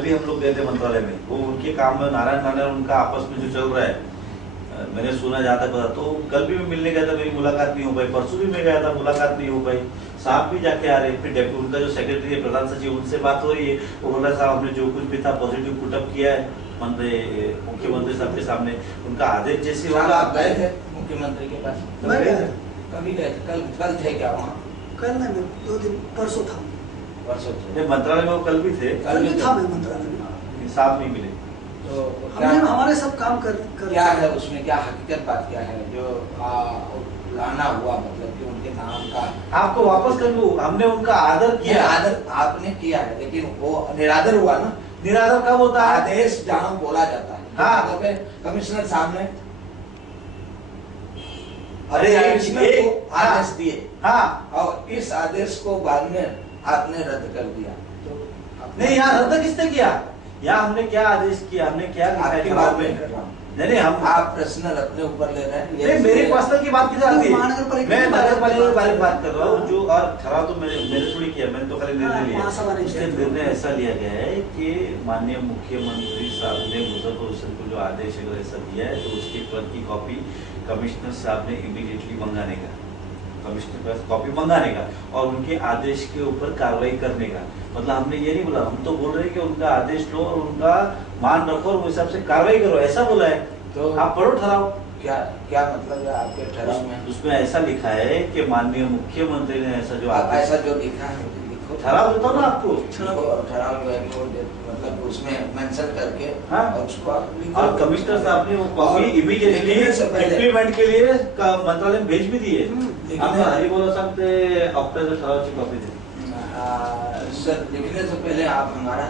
भी हम लोग गए थे मंत्रालय में, वो उनके काम में नारायण उनका आपस में जो चल रहा है, मैंने सुना जहाँ तक पता, तो कल भी मैं मिलने गया था, मेरी मुलाकात नहीं हो पाई, परसों भी मैं गया था, मुलाकात नहीं हो पाई, साहब भी जाके आ रहे हैं, फिर डेप्यूटी उनका जो सेक्रेटरी है प्रधान सचिव, उनसे बात हो रही है, वो बोल रहा साहब हमने जो कुछ भी था पॉजिटिव पुटअप किया है मुख्यमंत्री साहब के सामने, उनका आदेश जैसे होगा। आप गए थे मुख्यमंत्री के पास? कभी गए थे? कल थे क्या वहाँ? कल नहीं, 2 दिन परसों था। परसों थे मंत्रालय में, वो कल भी थे, कल भी था मैं मंत्रालय में, साहब नहीं मिले। तो हमने हमारे सब काम कर क्या है उसमें, क्या हकीकत बात क्या है जो लाना हुआ, मतलब कि उनके नाम का आपको वापस कर लूं, हमने उनका आदर किया, आदर आपने किया है, लेकिन वो निरादर हुआ ना। निरादर कब होता है? आदेश जहाँ बोला जाता है, हाँ, कमिश्नर साहब ने अरे आदेश दिए, हाँ, और इस आदेश को बाद में आपने रद्द कर दिया, तो नहीं यहाँ रद्द किसने किया? यहाँ हमने क्या आदेश किया, हमने क्या आपकी बात में कर रहा हूँ। नहीं हम आप पर्सनल अपने ऊपर ले रहे हैं। नहीं, मेरी पर्सनल की बात किधर आती है? मैं नगर पालिका के बारे में बात कर रहा हूँ, जो और ठहराव तो मैंने थोड़ी किया, मैंने तो खाली निर्णय लिया। उसके निर्णय ऐसा लिया गया है कि माननीय मुख्यमंत्री साहब ने मुजफ्फर हुसैन को जो आदेश अगर ऐसा दिया है, तो उसकी प्रत की कॉपी कमिश्नर साहब ने इमीडिएटली मंगाने का, कमिश्नर के पास कॉपी मंगाने का, और उनके आदेश के ऊपर कार्रवाई करने का। मतलब हमने ये नहीं बोला, हम तो बोल रहे हैं कि उनका आदेश लो और उनका मान रखो और उस हिसाब से कार्रवाई करो, ऐसा बोला है। तो आप पढ़ो ठहराव, क्या क्या मतलब है आपके ठहराव में? उसमें ऐसा लिखा है कि माननीय मुख्यमंत्री ने ऐसा जो ऐसा जो लिखा है लिखो, ठहराव देता हूँ ना आपको, ठहराव जो है मतलब उसमें मेंशन करके, हाँ, और उसको और कमिश्नर साहब ने वो कॉपी इमीडिएटली इम्प्लीमेंट के लिए मंत्रालय में भेज भी दिए। हमने हरी बोला सकते अक्टूबर ठहराव की कॉपी दी सर। लिखने से पहले आप हमारा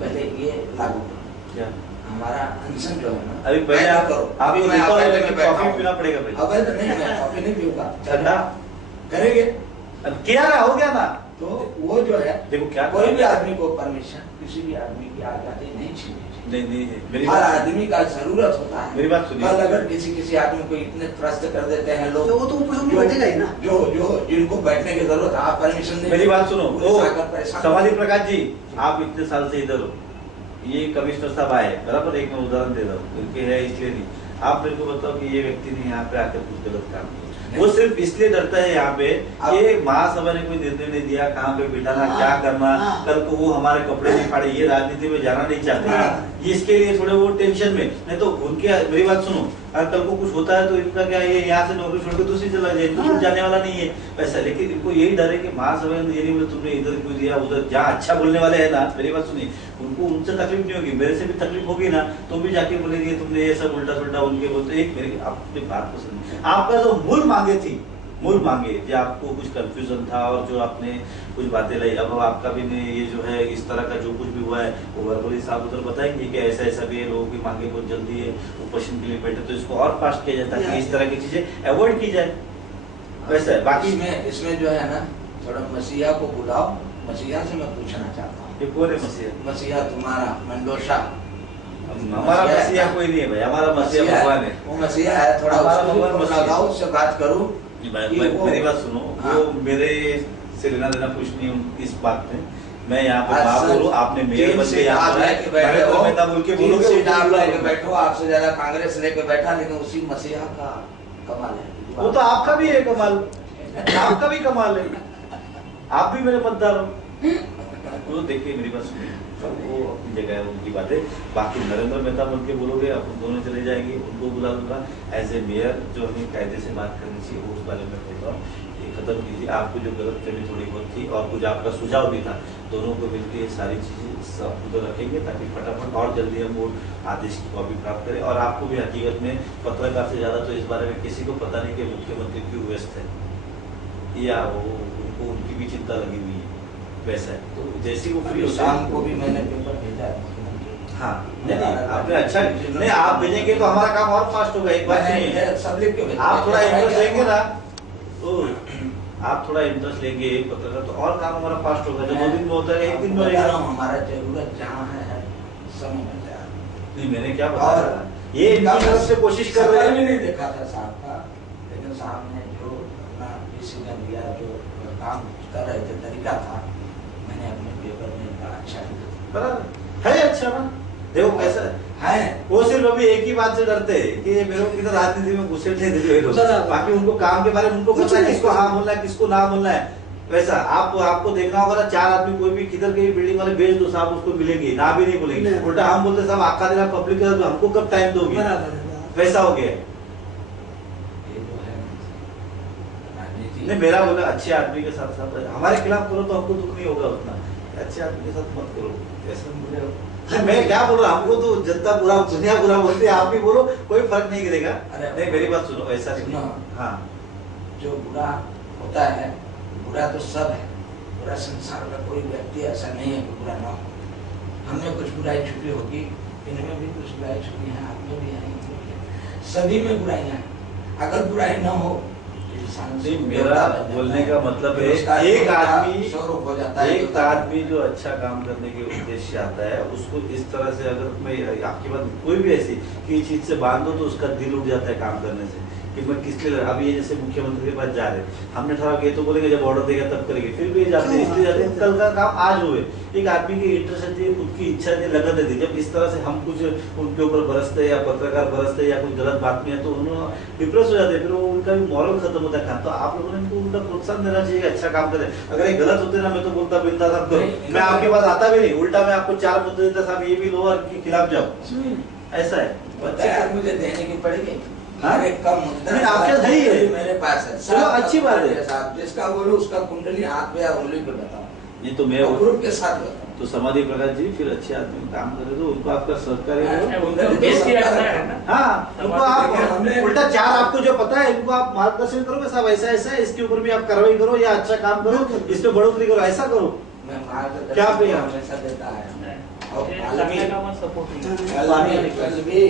पहले ये लागू करो, क्या हमारा अनशन जो है ना, अभी पहले आप अभी मैं कॉफी पीना पड़ेगा पहले। अब तो नहीं, मैं कॉफी नहीं पीऊंगा, ठंडा करेंगे, किया ना, हो गया ना। तो वो जो है, देखो क्या, कोई भी आदमी को परमिशन किसी भी आदमी की आजादी नहीं छीनी, नहीं, हर आदमी का जरूरत होता है। मेरी बात सुनिए, कल अगर किसी आदमी को इतने त्रस्त कर देते हैं लोग, तो वो तो ऊपर बैठेगा ही ना, जो जिनको बैठने की जरूरत है, आप परमिशन नहीं। मेरी बात सुनो, सवाली प्रकाश जी, आप इतने साल से इधर हो, ये कमिश्नर साहब आए बराबर, एक मैं उदाहरण दे रहा हूँ, उनके है इसलिए नहीं, आप मेरे को बताओ कि ये व्यक्ति ने यहाँ पे आकर कुछ गलत काम किया, वो सिर्फ इसलिए डरता है यहाँ पे कि महासभा ने कोई निर्णय नहीं दिया, कहाँ पे बिठाना, क्या करना, कल को वो हमारे कपड़े नहीं फाड़े, ये राजनीति में जाना नहीं चाहते, ये इसके लिए थोड़े वो टेंशन में। नहीं तो उनके, मेरी बात सुनो, अगर कल को कुछ होता है तो इनका क्या, ये यहाँ से नौकरी छोड़ के दूसरी चला जाए, इनको कुछ जाने वाला नहीं है वैसा। लेकिन इनको यही डर है कि महासभा ने ये नहीं बोले तुमने इधर क्यों दिया, उधर, जहाँ अच्छा बोलने वाले है ना, मेरी बात सुनिए, उनको उनसे तकलीफ नहीं होगी, मेरे से भी तकलीफ होगी ना, तो भी जाके बोलेंगे तुमने ये सब उल्टा सुल्टा उनके बोलते। एक मेरी अपनी बात को सुनिए, आपका जो मूल मांगे थी, मूल मांगे जो आपको कुछ कंफ्यूजन था और जो आपने कुछ बातें लाई, अब आपका भी नहीं, ये जो है इस तरह का जो कुछ भी हुआ है वो वर्बली साहब उधर बताएंगे कि ऐसा ऐसा भी है, लोगों की मांगे बहुत जल्दी है, उपवेशन के लिए बैठे, तो इसको और फास्ट किया जाए ताकि इस तरह की चीजें अवॉइड की जाए, वैसा है। बाकी इसमें जो है ना, थोड़ा मसीहा को बुलाओ, मसीहा से मैं पूछना चाहता हूँ। ये कौन है मसीहा? मसीहा तुम्हारा मंडोशा, हमारा मसीहा कोई नहीं है भाई, हमारा मसीहा भगवान है, वो मसीहा है, थोड़ा लगाओ, उससे बात करूँ। मेरी बात सुनो, वो मेरे से लेना देना कुछ नहीं इस बात में, मैं यहाँ पे बात बोलूं, आपने मेयर बन के यहाँ बोल के बैठो, आपसे ज्यादा कांग्रेस लेके बैठा, लेकिन उसी मसीहा का कमाल है। वो तो आपका भी है कमाल, आपका भी कमाल है, आप भी मेरे मतदार हो। तो देखिए मेरी बात सुनिए, वो अपनी जगह है, उनकी बात है। बाकी नरेंद्र मेहता बोल के बोलोगे, अपन दोनों चले जाएंगे, उनको बुला लूंगा एज ए मेयर, जो हमें कायदे से बात करनी चाहिए वो उस बारे में बोलता हूँ, ये खत्म कीजिए। आपको जो गलत फहमी थोड़ी बहुत थी और कुछ आपका सुझाव भी था, दोनों को मिलकर ये सारी चीजें सब उधर रखेंगे ताकि फटाफट और जल्दी हम वो आदेश की कॉपी प्राप्त करें। और आपको भी हकीकत में पत्रकार से ज्यादा तो इस बारे में किसी को पता नहीं कि मुख्यमंत्री क्यों व्यस्त है, या वो उनको उनकी भी चिंता लगी हुई है, वैसा है। तो जैसे वो फ्री शाम को भी मैंने पेपर भेजा है। हाँ, नहीं आपने अच्छा नहीं, आप भेजेंगे तो हमारा काम और फास्ट होगा। एक बात नहीं, सब लिख के आप थोड़ा इंटरेस्ट लेंगे ना, तो आप थोड़ा इंटरेस्ट लेंगे पत्रकार, तो और काम हमारा फास्ट होगा। जो 2 दिन में होता है 1 दिन में होगा। हमारा जरूरत जहाँ है समय में तैयार नहीं, मैंने क्या बताया, ये इनकी तरफ से कोशिश कर रहे हैं। नहीं देखा था साहब का, लेकिन साहब ने जो अपना डिसीजन लिया, जो काम कर रहे थे, तरीका था, मैंने अपने पेपर में अच्छा लिखा। है अच्छा ना। देखो कैसा है, वो सिर्फ अभी एक ही बात से डरते हैं कि ये मेरे को किधर राजनीति में घुसे नहीं देते ये लोग। बाकी उनको काम के बारे में उनको पता है किसको हाँ बोलना है किसको ना बोलना है। वैसा आपको देखना होगा ना, 4 आदमी कोई भी किधर के बिल्डिंग वाले भेज दो साहब, उसको मिलेंगे ना भी नहीं बोलेंगे। उल्टा हम बोलते साहब आखा दिन पब्लिक हमको कब टाइम दोगे, वैसा हो गया। नहीं मेरा बोला अच्छे आदमी के साथ साथ हमारे खिलाफ करो तो हमको दुख नहीं होगा उतना, अच्छे आदमी के साथ मत करो ऐसा। मैं क्या बोल रहा हूँ, हमको तो जनता बुरा दुनिया बुरा बोलती है, आप भी बोलो कोई फर्क नहीं गिरेगा। नहीं मेरी बात सुनो, ऐसा नहीं। हाँ जो बुरा होता है, बुरा तो सब है, बुरा संसार में कोई व्यक्ति ऐसा नहीं है कि बुरा ना हो। हमने कुछ बुराई छुपी होगी, इनमें भी कुछ बुराई छुपी है, आप में भी है, सभी में बुराइयां हैं। अगर बुराई ना हो, मेरा बोलने का मतलब है एक आदमी स्वरूप हो जाता है। एक आदमी जो अच्छा काम करने के उद्देश्य से आता है, उसको इस तरह से अगर मैं आपकी बात कोई भी ऐसी कि चीज से बांध दो तो उसका दिल उठ जाता है काम करने से कि मैं किस लिए। अब ये जैसे मुख्यमंत्री के पास जा रहे, हमने ठहरा के तो बोलेंगे जब ऑर्डर देगा तब करेंगे, फिर भी जाते हैं इसलिए जाते हैं कल का काम आज हुए। एक आदमी की इंटरेस्ट रहती है, खुद की इच्छा रहती है, लगन रहती है। जब इस तरह से हम कुछ उनके ऊपर बरसते या पत्रकार बरसते या कुछ गलत बातमी है तो उन्होंने डिप्रेस हो जाते हैं, फिर वो उनका भी मॉरल खत्म होता है। तो आप लोगों ने इनको उनका प्रोत्साहन देना चाहिए कि अच्छा काम करें। अगर ये गलत होते ना मैं तो बोलता बिल्ता साहब करो, मैं आपके पास आता भी नहीं, उल्टा मैं आपको 4 मुद्दे देता साहब ये भी लो और के खिलाफ जाओ, ऐसा है। मुझे देने की पड़ेगी। अरे कम मुद्दा आपके सही है, मेरे पास है, चलो अच्छी बात है साहब। जिसका बोलो उसका कुंडली हाथ पे या उंगली पे बताओ, ये तो मैं ग्रुप के साथ बताओ। तो समाधि प्रकाश जी फिर अच्छे आदमी काम करे तो उनको आपका सहकारी हाँ उनको आप उल्टा 4 आपको जो पता है इनको आप मार्गदर्शन करोगे साहब, ऐसा ऐसा है, इसके ऊपर भी आप कार्रवाई करो या अच्छा काम करो, इस पे बढ़ोतरी करो, ऐसा करो। मैं मार्गदर्शन क्या पे हमेशा देता है। कल भी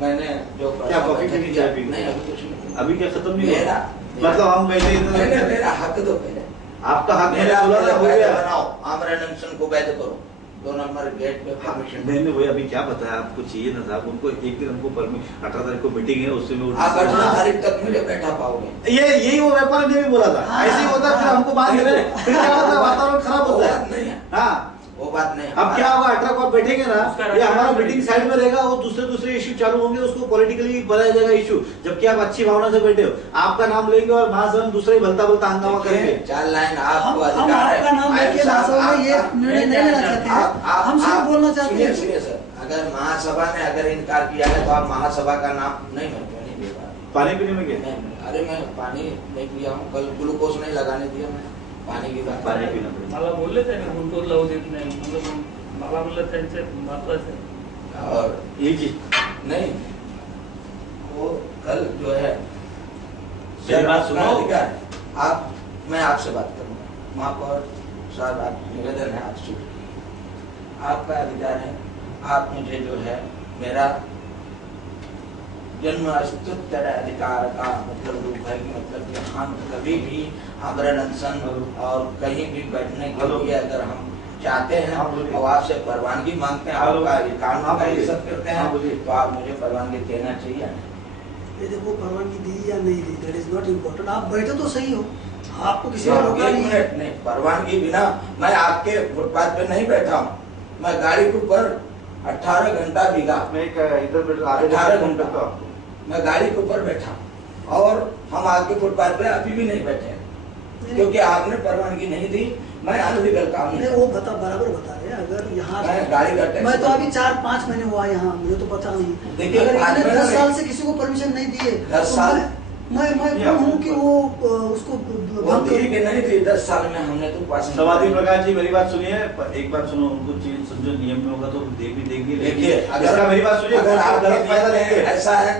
मैंने जो क्या कॉफी पीनी चाय पी नहीं, अभी कुछ नहीं, अभी क्या खत्म नहीं मेरा मतलब हम बैठे मेरा हक दो पहले, आपका हक मेरा हो गया। बनाओ, आमरण को वैध करो, 2 नंबर गेट पे परमिशन। नहीं वही अभी क्या पता है आपको चाहिए ना साहब, उनको एक दिन हमको 18 तारीख को मीटिंग है, उससे में आप 18 तारीख तक मुझे बैठा पाओगे। ये यही वो व्यापारी ने भी बोला था, ऐसे ही होता फिर हमको बात फिर क्या होता है, वातावरण खराब होता है। हाँ वो बात नहीं। अब क्या होगा 18 को आप बैठेंगे ना, ये हमारा मीटिंग साइड में रहेगा, वो दूसरे इश्यू चालू होंगे, उसको पॉलिटिकली बनाया जाएगा इश्यू। जबकि आप अच्छी भावना से बैठे हो, आपका नाम लेंगे और महासभा दूसरे भलता भलता हंगामा करेंगे। 4 लाइन आपको हम अधिकार है, आपका नाम लेके महासभा में ये निर्णय नहीं लेना चाहते हैं, हम सिर्फ बोलना चाहते हैं। सुनिए सर, अगर महासभा ने अगर इनकार किया है तो आप महासभा का नाम नहीं दे पा। पानी पीने में क्या? अरे मैं पानी नहीं पिया हूँ, कल ग्लूकोज नहीं लगाने दिया मैं, पानी की बात। पानी पीना मला बोलले त्याने गुंटूर लावू देत नाही, मतलब मला बोललं त्यांचे महत्वाचे और ये चीज नहीं, वो कल जो है मेरी बात सुनो। आप, मैं आपसे बात करूंगा, महापौर साहब आप निवेदन है आपसे, आपका अधिकार है, आप मुझे जो है मेरा जन्म अस्तित्व अधिकार का मतलब रूप है कि मतलब कि हम कभी भी आमरण अनशन और कहीं भी बैठने के लिए अगर हम चाहते हैं और आपसे परवानगी मांगते हैं, आपका कानून का इज्जत करते हैं, तो आप मुझे परवानगी देना चाहिए। ये देखो परवानगी दी या नहीं दी, दैट इज नॉट इम्पोर्टेंट। आप बैठे तो सही हो, आपको किसी ने रोका नहीं। परवानगी बिना मैं आपके फुटपाथ पे नहीं बैठा हूँ, मैं गाड़ी के ऊपर 18 घंटा भीगा, मैं इधर 18 घंटा मैं गाड़ी के ऊपर बैठा, और हम आपके फुटपाथ पे अभी भी नहीं बैठे क्योंकि आपने परवानगी नहीं दी। मैं अनलीगल काम नहीं, वो बराबर बता रहे हैं। अगर यहाँ गाड़ी का मैं तो अभी 4-5 महीने हुआ यहाँ, मुझे तो पता नहीं। देखिए अगर इन्होंने 10 साल से किसी को परमिशन नहीं दिए, 10 साल मैं कौन हूँ कि वो उसको नहीं थी। 10 साल में हमने तो पास। समाधि प्रकाश जी मेरी बात सुनिए, एक बात सुनो, उनको चीज समझो, नियम में होगा तो देंगे। देखिए अगर मेरी बात सुनिए, अगर आप गलत फायदा लेंगे। ऐसा है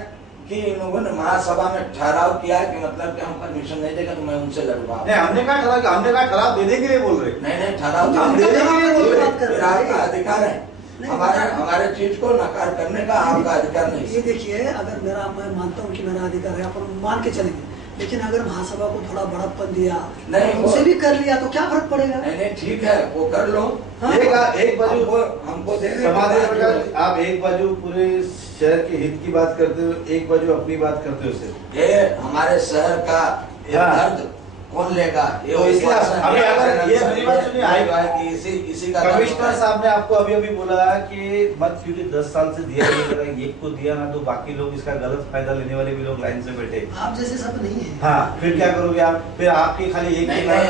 कि इन लोगों ने महासभा में ठहराव किया कि मतलब कि हम परमिशन नहीं देगा तो मैं उनसे लड़ूंगा। नहीं हमने कहा ठहराव देने के लिए बोल रहे। नहीं ठहराव हम देने के लिए बोल रहे, आपका अधिकार है, हमारे चीज को नकार करने का आपका अधिकार नहीं। ये देखिए, अगर मैं मानता हूँ कि मेरा अधिकार है, अपन मान के चलेंगे, लेकिन अगर महासभा को थोड़ा बड़प्पन दिया, नहीं उसे भी कर लिया तो क्या फर्क पड़ेगा? नहीं ठीक है, वो कर लो। हाँ? एक बाजू हमको समाधि प्रकाश, आप एक बाजू पूरे शहर के हित की बात करते हो, एक बाजू अपनी बात करते हो। ये हमारे शहर का दर्द कौन लेगा? ये तो इसलिए अभी अगर ये मेरी बात सुनिए, कि इसी का कमिश्नर साहब ने आपको अभी अभी बोला कि मत, क्योंकि 10 साल से दिया नहीं करा, एक को दिया ना तो बाकी लोग इसका गलत फायदा लेने वाले भी लोग लाइन से बैठे। आप जैसे सब नहीं है। हाँ, फिर क्या करोगे आप? फिर आपकी खाली एक नहीं,